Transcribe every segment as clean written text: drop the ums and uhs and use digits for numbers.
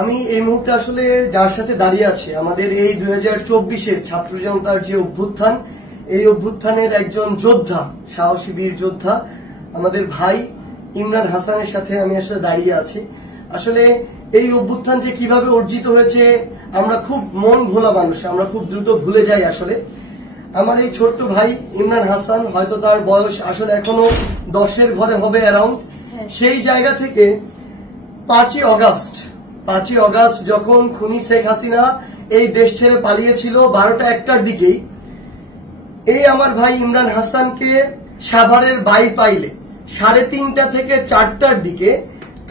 আমি এই মুহূর্তে আসলে যার সাথে দাঁড়িয়ে আছি আমাদের এই 2024-এর ছাত্র জনতার যে অভ্যুত্থান, এই অভ্যুত্থানের একজন যোদ্ধা, সাহসী বীর যোদ্ধা আমাদের ভাই ইমরান হাসানের সাথে আমি আসলে দাঁড়িয়ে আছি। আসলে এই অভ্যুত্থান যে কিভাবে অর্জিত হয়েছে আমরা খুব মন ভোলা মানুষ, আমরা খুব দ্রুত ভুলে যাই। আসলে আমার এই ছোট্ট ভাই ইমরান হাসান, হয়তো তার বয়স আসলে এখনো 10-এর ঘরে হবে অ্যারাউন্ড, সেই জায়গা থেকে 5ই অগাস্ট যখন খুনি শেখ হাসিনা এই দেশ ছেড়ে পালিয়েছিল 12টা 1টার দিকেই, এই আমার ভাই ইমরান হাসানকে সাভারের বাইপাইলে 3:30টা থেকে 4টার দিকে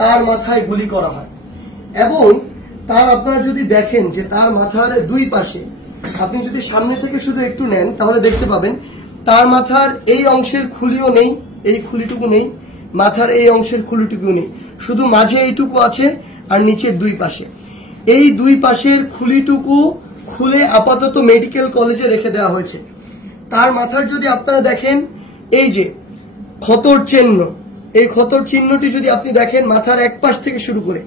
তার মাথায় গুলি করা হয়। এবং তার আপনারা যদি দেখেন যে তার মাথার দুই পাশে, আপনি যদি সামনে থেকে শুধু একটু নেন তাহলে দেখতে পাবেন তার মাথার এই অংশের খুলিও নেই, এই খুলিটুকু নেই, মাথার এই অংশের খুলিটুকু নেই, শুধু মাঝে এইটুকু আছে আর নিচের দুই পাশে। এই দুই পাশের খুলিটুকু খুলে আপাতত মেডিকেল কলেজে রেখে দেওয়া হয়েছে। তার মাথার যদি আপনারা দেখেন এই যে ক্ষতর চিহ্ন, এই ক্ষতর চিহ্নটি যদি আপনি দেখেন মাথার এক পাশ থেকে শুরু করে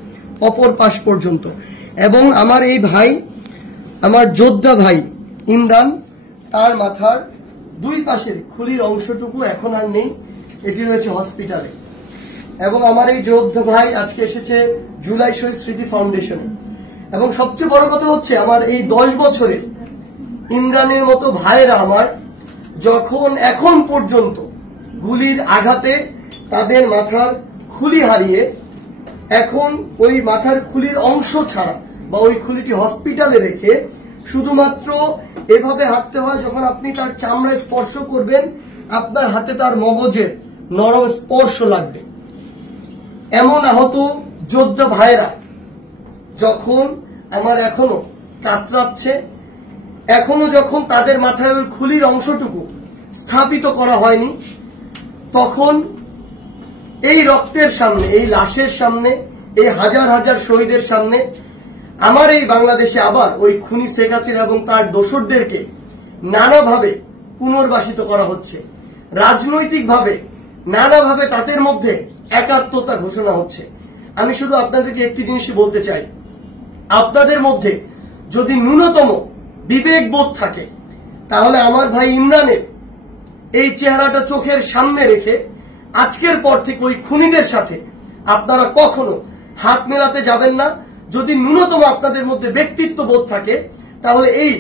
অপর পাশ পর্যন্ত। এবং আমার এই ভাই, আমার যোদ্ধা ভাই ইমরান, তার মাথার দুই পাশের খুলির অংশটুকু এখন আর নেই, এটি রয়েছে হসপিটালে। এবং আমার এই যোদ্ধা ভাই আজকে এসেছে জুলাই শহীদ স্মৃতি ফাউন্ডেশনে। এবং সবচেয়ে বড় কথা হচ্ছে আমার এই 10 বছরের ইমরানের মতো ভাইরা আমার যখন এখন পর্যন্ত গুলির আঘাতে তাদের মাথার খুলি হারিয়ে এখন ওই মাথার খুলির অংশ ছাড়া বা ওই খুলিটি হসপিটালে রেখে শুধুমাত্র এভাবে হাঁটতে হয়, যখন আপনি তার চামড়ায় স্পর্শ করবেন আপনার হাতে তার মগজের নরম স্পর্শ লাগবে। এমন আহত যোদ্ধা ভাইরা যখন আমার এখনো কাতরাচ্ছে, এখনো যখন তাদের মাথায় ওই খুলির অংশটুকু স্থাপিত করা হয়নি, তখন এই রক্তের সামনে, এই লাশের সামনে, এই হাজার হাজার শহীদের সামনে আমার এই বাংলাদেশে আবার ওই খুনি শেখ হাসিনা এবং তার দোসরদেরকে নানাভাবে পুনর্বাসিত করা হচ্ছে। রাজনৈতিকভাবে নানাভাবে তাদের মধ্যে একাত্মতা ঘোষণা হচ্ছে। আমি শুধু আপনাদেরকে একটি জিনিসই বলতে চাই, আপনাদের মধ্যে যদি ন্যূনতম বিবেকবোধ থাকে তাহলে আমার ভাই ইমরানের এই চেহারাটা চোখের সামনে রেখে আজকের পর থেকে ওই খুনিদের সাথে আপনারা কখনো হাত মেলাতে যাবেন না। যদি ন্যূনতম আপনাদের মধ্যে ব্যক্তিত্ব বোধ থাকে তাহলে এই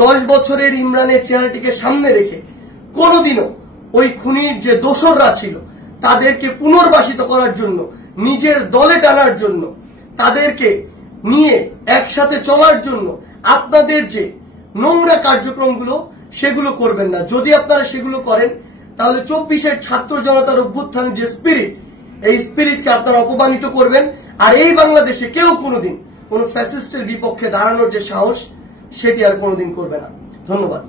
10 বছরের ইমরানের চেহারাটিকে সামনে রেখে কোনোদিনও ওই খুনির যে দোসররা ছিল তাদেরকে পুনর্বাসিত করার জন্য, নিজের দলে টানার জন্য, তাদেরকে নিয়ে একসাথে চলার জন্য আপনাদের যে নোংরা কার্যক্রমগুলো সেগুলো করবেন না। যদি আপনারা সেগুলো করেন তাহলে 24-এর ছাত্র জনতার অভ্যুত্থানের যে স্পিরিট, এই স্পিরিটকে আপনারা অপমানিত করবেন। আর এই বাংলাদেশে কেউ কোনোদিন কোন ফ্যাসিস্টের বিপক্ষে দাঁড়ানোর যে সাহস সেটি আর কোনোদিন করবে না। ধন্যবাদ।